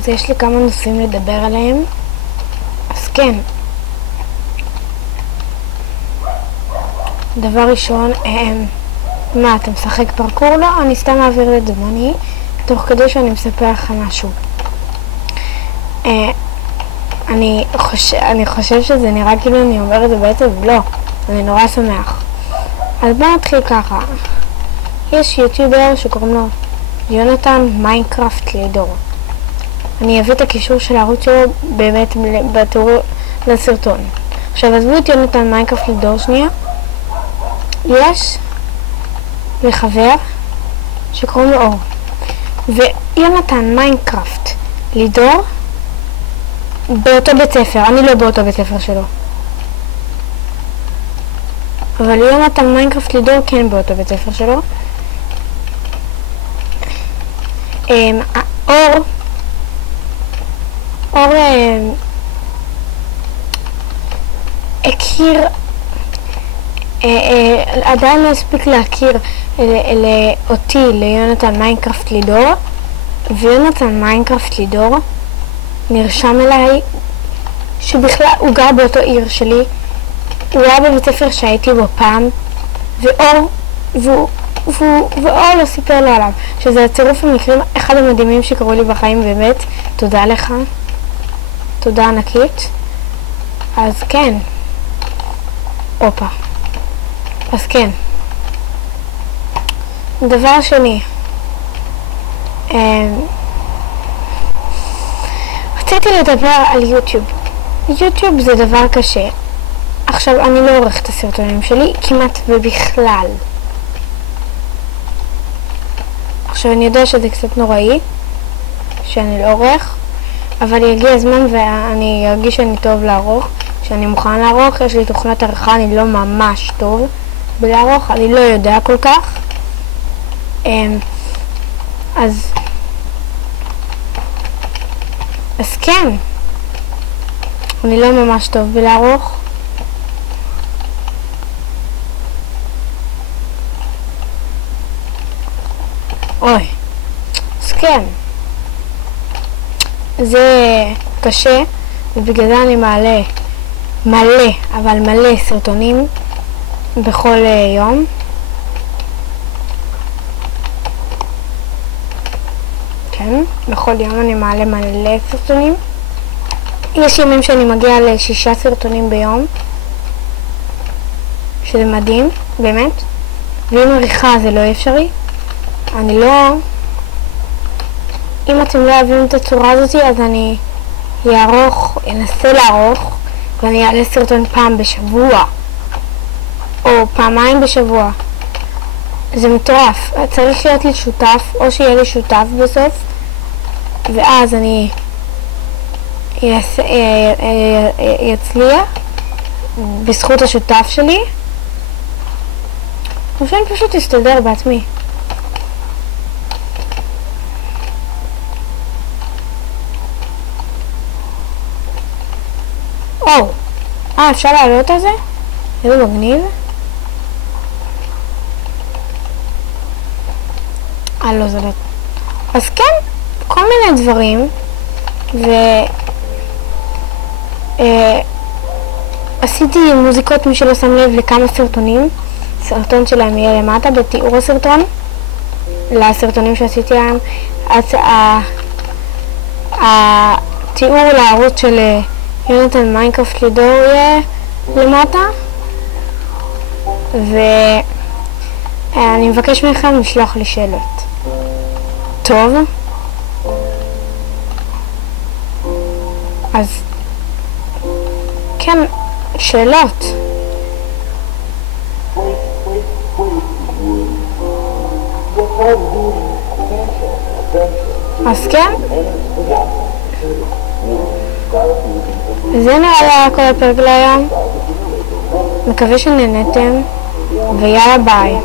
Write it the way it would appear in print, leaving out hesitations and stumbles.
אז יש לי כמה נושאים לדבר עליהם. אז כן. דבר ראשון, מה, אתה משחק פרקור? לא, אני סתם מעביר לדמוני, תוך כדי שאני מספר לך משהו. אני חושב שזה נראה כאילו אני אומר את זה בעצם, לא, אני נורא שמח. אז בוא נתחיל ככה. יש יוטיובר שקוראים לו יונתן מיינקראפט לידור. אני אביא את הקישור של הערוץ שלו באמת בתיאור לסרטון. עכשיו עזבו את יונתן מיינקראפט לידור שנייה. יש לחבר שקוראים לו אור. ויונתן מיינקראפט לידור באותו בית ספר. אני לא באותו בית ספר שלו. אבל יונתן מיינקראפט לידור כן באותו בית ספר שלו. אור הכיר, עדיין לא הספיק להכיר אותי ליונתן מיינקראפט לידור, ויונתן מיינקראפט לידור נרשם אליי שבכלל הוא גר באותו עיר שלי, הוא היה בבית ספר שהייתי בו פעם, ואור לא סיפר לו עליו, שזה הצירוף המקרים אחד המדהימים שקראו לי בחיים, באמת, תודה לך, תודה ענקית. אז כן, אופה, אז כן, דבר שני, רציתי לדבר על יוטיוב. יוטיוב זה דבר קשה. עכשיו אני לא עורך את הסרטונים שלי כמעט ובכלל. עכשיו אני יודע שזה קצת נוראי שאני לא עורך, אבל יגיע הזמן ואני ארגיש שאני טוב לערוך, שאני מוכן לערוך. יש לי תוכנת עריכה, אני לא ממש טוב בלערוך, אני לא יודע כל כך. אז כן, אני לא ממש טוב בלערוך. אוי, אז כן, זה קשה, ובגלל זה אני מעלה מלא סרטונים בכל יום. כן, בכל יום אני מעלה מלא סרטונים. יש ימים שאני מגיע ל6 סרטונים ביום, שזה מדהים, באמת. ואם עריכה זה לא אפשרי. אני לא... אם אתם לא אוהבים את הצורה הזאת, אז אני אנסה לערוך, ואני אעלה סרטון פעם בשבוע, או פעמיים בשבוע. זה מטורף. צריך להיות לי שותף, או שיהיה לי שותף בסוף, ואז אני יצליח בזכות השותף שלי, או שאני פשוט אסתדר בעצמי. אפשר לעלות על זה? איזה מגניב. לא, זה לא. אז כן, כל מיני דברים. עשיתי מוזיקות, מי שלא שם לב, לכמה סרטונים. סרטון שלהם יהיה למטה בתיאור הסרטון, לסרטונים שעשיתי להם. התיאור לערוץ של יונתן מיינקראפט לידור יהיה למטה, ואני מבקש מכם לשלוח לי שאלות. טוב, אז כן, שאלות. אז כן, זה נראה לי כל הפרק להיום. מקווה שנהנתם, ויאללה ביי.